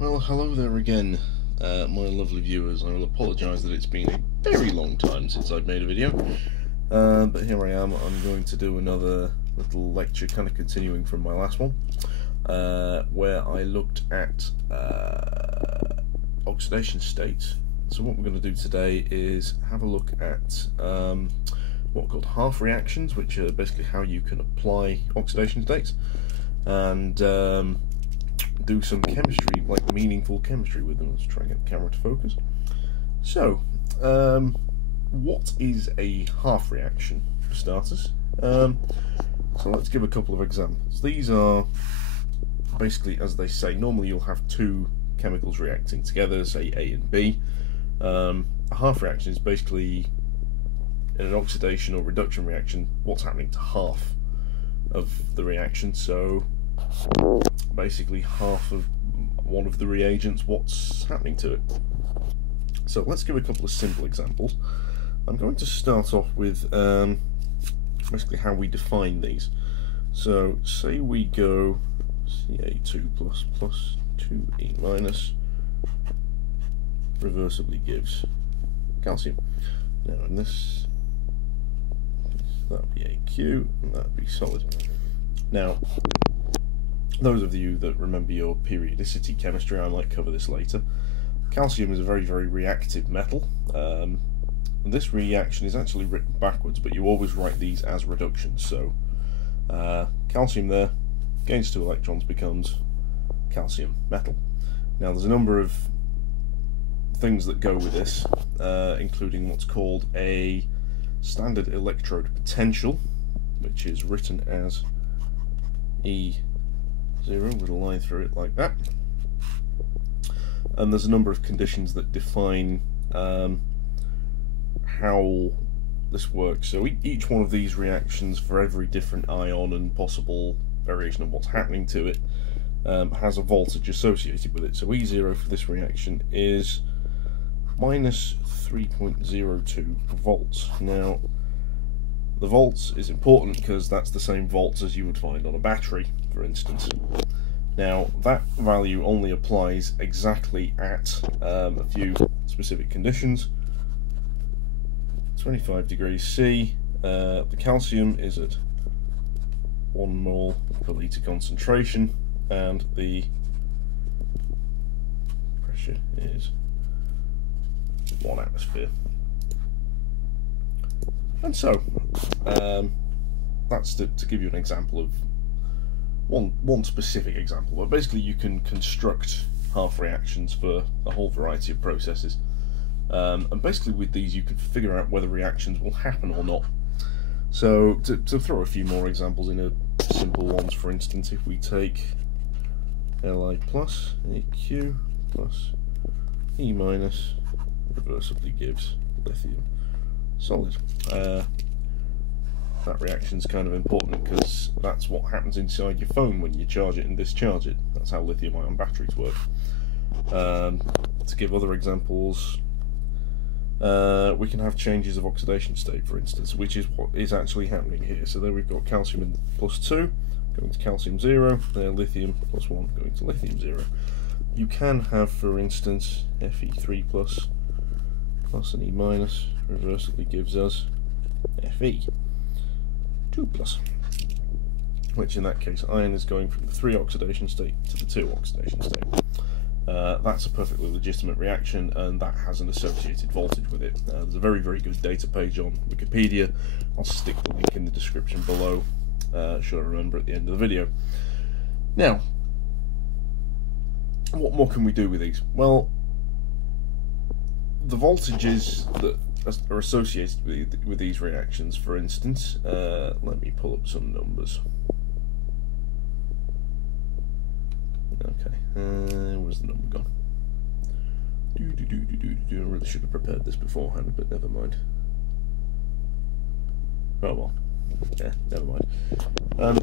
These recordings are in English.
Well, hello there again, my lovely viewers. I will apologise that it's been a very long time since I've made a video, but here I am. I'm going to do another little lecture, kind of continuing from my last one, where I looked at oxidation states. So what we're going to do today is have a look at what are called half reactions, which are basically how you can apply oxidation states, and do some chemistry, like meaningful chemistry with them. Let's try and get the camera to focus. So, what is a half reaction, for starters? So let's give a couple of examples. These are basically, as they say, normally you'll have two chemicals reacting together, say A and B. A half reaction is basically, in an oxidation or reduction reaction, what's happening to half of the reaction. So basically half of one of the reagents, what's happening to it. So let's give a couple of simple examples. I'm going to start off with basically how we define these. So say we go Ca2 plus 2E minus reversibly gives calcium. Now in this, that would be AQ and that would be solid. Now, those of you that remember your periodicity chemistry, I might cover this later. Calcium is a very, very reactive metal. And this reaction is actually written backwards, but you always write these as reductions. So calcium there, gains 2 electrons, becomes calcium metal. Now there's a number of things that go with this, including what's called a standard electrode potential, which is written as E0 with a line through it like that. And there's a number of conditions that define how this works. So each one of these reactions, for every different ion and possible variation of what's happening to it, has a voltage associated with it. So E0 for this reaction is minus 3.02 volts. Now the volts is important because that's the same volts as you would find on a battery, for instance. Now that value only applies exactly at a few specific conditions. 25 degrees C, the calcium is at 1 mole per litre concentration, and the pressure is 1 atmosphere. And so, that's to give you an example of one specific example, but basically you can construct half reactions for a whole variety of processes, and basically with these you can figure out whether reactions will happen or not. So to throw a few more examples in a simple ones, for instance, if we take Li plus Aq plus E minus reversibly gives lithium solid. That reaction is kind of important because that's what happens inside your phone when you charge it and discharge it. That's how lithium-ion batteries work. To give other examples, we can have changes of oxidation state, for instance, which is what is actually happening here. So there we've got calcium in plus 2 going to calcium 0, there lithium plus 1 going to lithium 0. You can have, for instance, Fe3 plus an E minus reversibly gives us Fe 2 plus, which in that case iron is going from the 3 oxidation state to the 2 oxidation state. That's a perfectly legitimate reaction, and that has an associated voltage with it. There's a very, very good data page on Wikipedia. I'll stick the link in the description below, should I remember at the end of the video. Now, what more can we do with these? Well, the voltages that are associated with these reactions, for instance, let me pull up some numbers. Okay, where's the number gone? I really should have prepared this beforehand, but never mind. Oh well, yeah, never mind.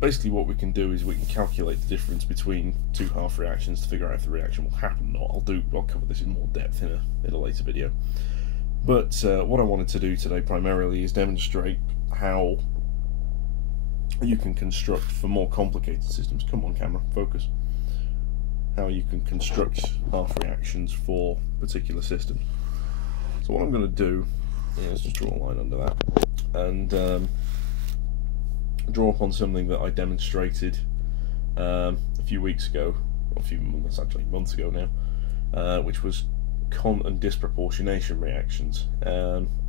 Basically what we can do is we can calculate the difference between two half reactions to figure out if the reaction will happen or not. I'll cover this in more depth in a later video. But what I wanted to do today primarily is demonstrate how you can construct for more complicated systems. Come on camera, focus. how you can construct half reactions for particular systems. So what I'm going to do is just draw a line under that and draw upon something that I demonstrated a few weeks ago, or a few months, actually months ago now, which was con and disproportionation reactions,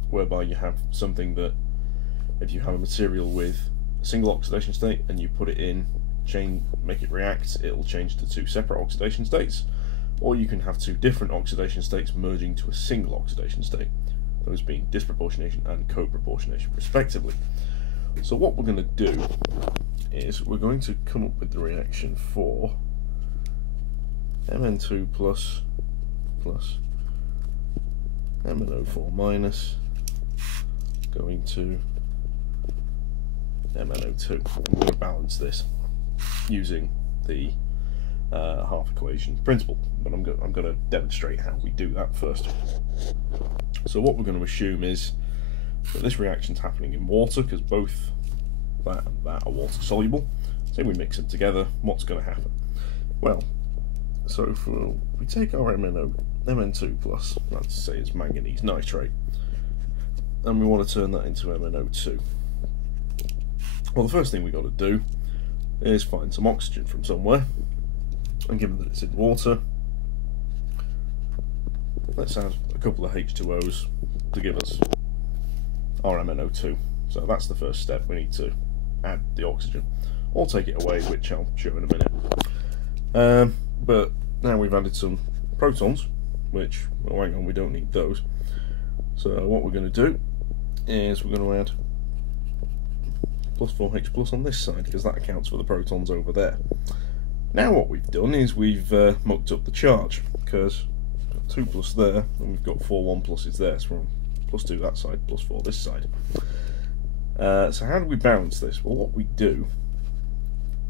whereby you have something that, if you have a material with a single oxidation state and you put it in, make it react, it'll change to two separate oxidation states, or you can have two different oxidation states merging to a single oxidation state, those being disproportionation and co-proportionation respectively. So what we're going to do is we're going to come up with the reaction for Mn2 plus MnO4 minus going to MnO2. I'm going to balance this using the half equation principle, but I'm going to demonstrate how we do that first. So what we're going to assume is that this reaction's happening in water, because both that and that are water soluble. So we mix them together, what's going to happen? Well, so if we take our Mn2 plus, let's say it's manganese nitrate, and we want to turn that into MnO2. Well, the first thing we've got to do is find some oxygen from somewhere, and given that it's in water, let's add a couple of H2Os to give us our MnO2. So that's the first step. We need to add the oxygen, or take it away, which I'll show in a minute. But now we've added some protons, which, well, hang on, we don't need those. So what we're going to do is we're going to add plus 4H plus on this side, because that accounts for the protons over there. Now what we've done is we've mucked up the charge, because we've got 2 plus there, and we've got 4 1 pluses there, so we're on plus 2 that side, plus 4 this side. So how do we balance this? Well, what we do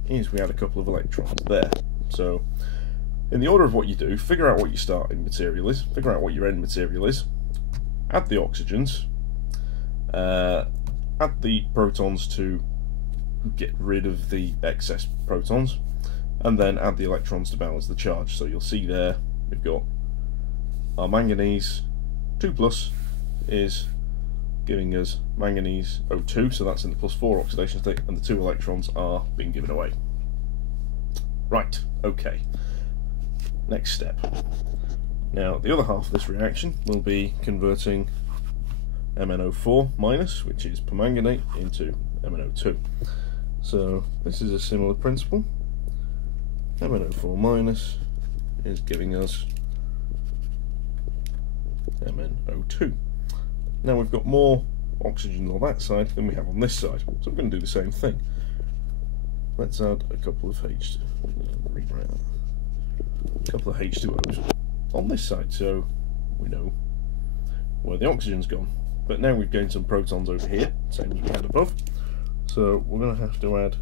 is we add a couple of electrons there. So in the order of what you do, figure out what your starting material is, figure out what your end material is, add the oxygens, add the protons to get rid of the excess protons, and then add the electrons to balance the charge. So you'll see there we've got our manganese 2 plus is giving us manganese O2, so that's in the plus 4 oxidation state, and the 2 electrons are being given away. Right, okay. Next step. Now the other half of this reaction will be converting MnO4 minus, which is permanganate, into MnO2. So this is a similar principle. MnO4 minus is giving us MnO2. Now we've got more oxygen on that side than we have on this side, so we're going to do the same thing. Let's add a couple of H2Os on this side, so we know where the oxygen's gone. But now we've gained some protons over here, same as we had above, so we're going to have to add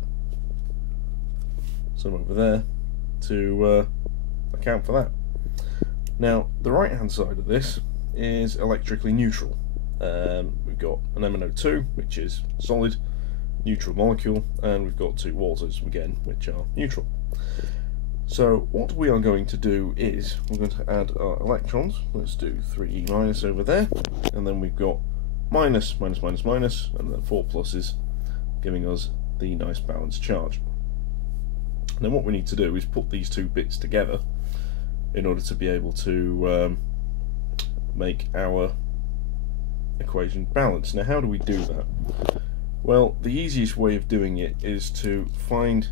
some over there to account for that. Now the right hand side of this is electrically neutral. We've got an MnO2, which is solid, neutral molecule, and we've got 2 waters again, which are neutral. So what we are going to do is we're going to add our electrons. Let's do 3e minus over there, and then we've got minus, minus, minus, minus, and then 4 pluses, giving us the nice balanced charge. Now what we need to do is put these 2 bits together in order to be able to make our equation balanced. Now how do we do that? Well, the easiest way of doing it is to find,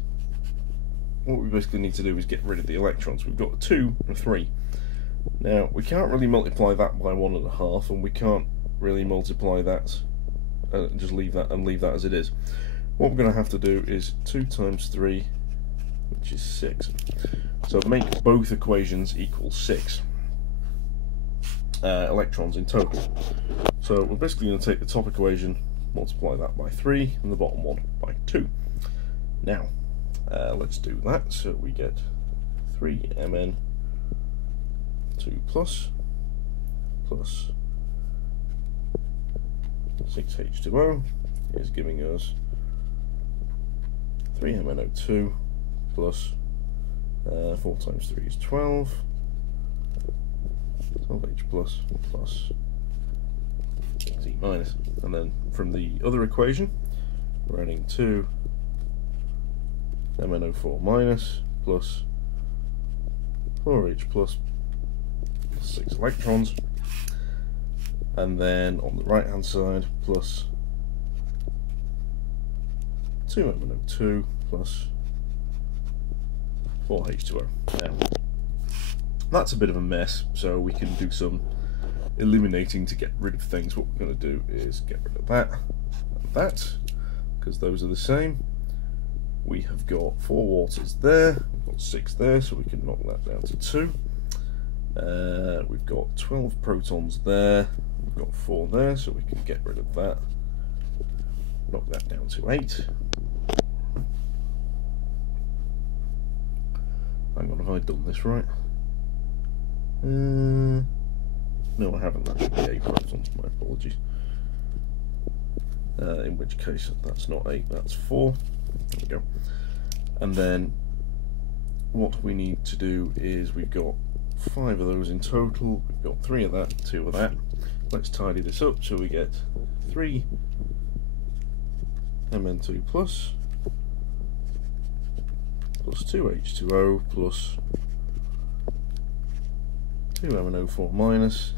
what we basically need to do is get rid of the electrons. We've got a 2 and a 3. Now we can't really multiply that by 1.5, and we can't really multiply that just leave that as it is. What we're going to have to do is 2 times 3, which is 6. So make both equations equal 6 electrons in total. So we're basically going to take the top equation, multiply that by 3, and the bottom one by 2. Now let's do that. So we get 3Mn2 plus 6H2O is giving us 3MnO2 plus 4 times 3 is 12. 12H plus plus Z minus. And then from the other equation, we're adding 2 MnO4 minus plus 4H plus 6 electrons. And then on the right hand side, plus 2 MnO2 plus 4H2O. Now, that's a bit of a mess, so we can do some eliminating to get rid of things. What we're going to do is get rid of that and that, because those are the same. We have got 4 waters there, we've got 6 there, so we can knock that down to 2. We've got 12 protons there, we've got 4 there, so we can get rid of that. Knock that down to 8. Hang on, have I done this right? No, I haven't. That should be 8 protons, my apologies. In which case, that's not 8, that's 4. There we go. And then what we need to do is we've got 5 of those in total. We've got 3 of that, 2 of that. Let's tidy this up so we get 3 Mn2 plus 2H2O plus 2 MnO4 minus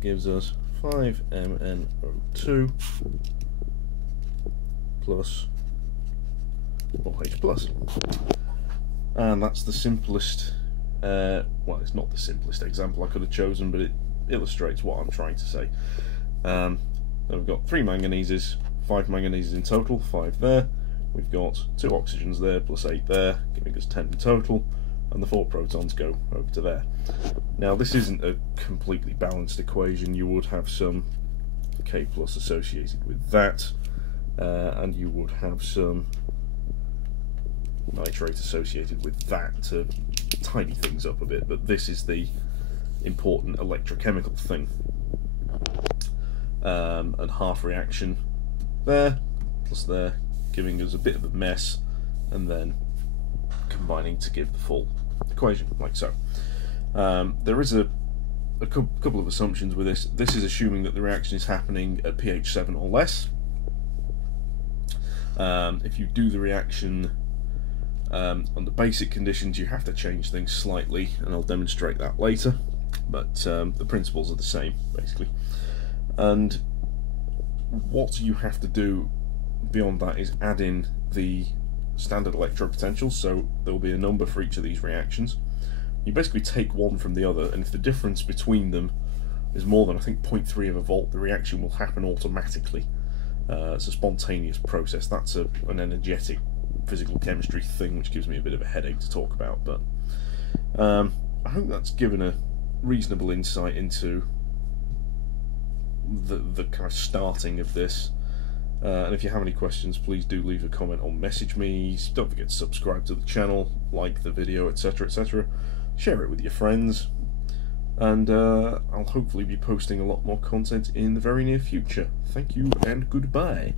gives us 5 MnO2 plus 4H plus. And that's the simplest, well, it's not the simplest example I could have chosen, but it illustrates what I'm trying to say. Then we've got 3 manganeses, 5 manganeses in total, 5 there. We've got 2 oxygens there plus 8 there, giving us 10 in total, and the 4 protons go over to there. Now this isn't a completely balanced equation. You would have some K plus associated with that, and you would have some nitrate associated with that to tidy things up a bit, but this is the important electrochemical thing. And half reaction there plus there, giving us a bit of a mess, and then combining to give the full equation, like so. There is a couple of assumptions with this. This is assuming that the reaction is happening at pH 7 or less. If you do the reaction under basic conditions, you have to change things slightly, and I'll demonstrate that later, but the principles are the same, basically. And what you have to do beyond that is add in the standard electrode potentials, so there will be a number for each of these reactions. You basically take one from the other, and if the difference between them is more than, I think, 0.3 of a volt, the reaction will happen automatically. It's a spontaneous process. That's an energetic physical chemistry thing, which gives me a bit of a headache to talk about, but I hope that's given a reasonable insight into the kind of starting of this. And if you have any questions, please do leave a comment or message me. Don't forget to subscribe to the channel, like the video, etc, etc. Share it with your friends, and I'll hopefully be posting a lot more content in the very near future. Thank you and goodbye.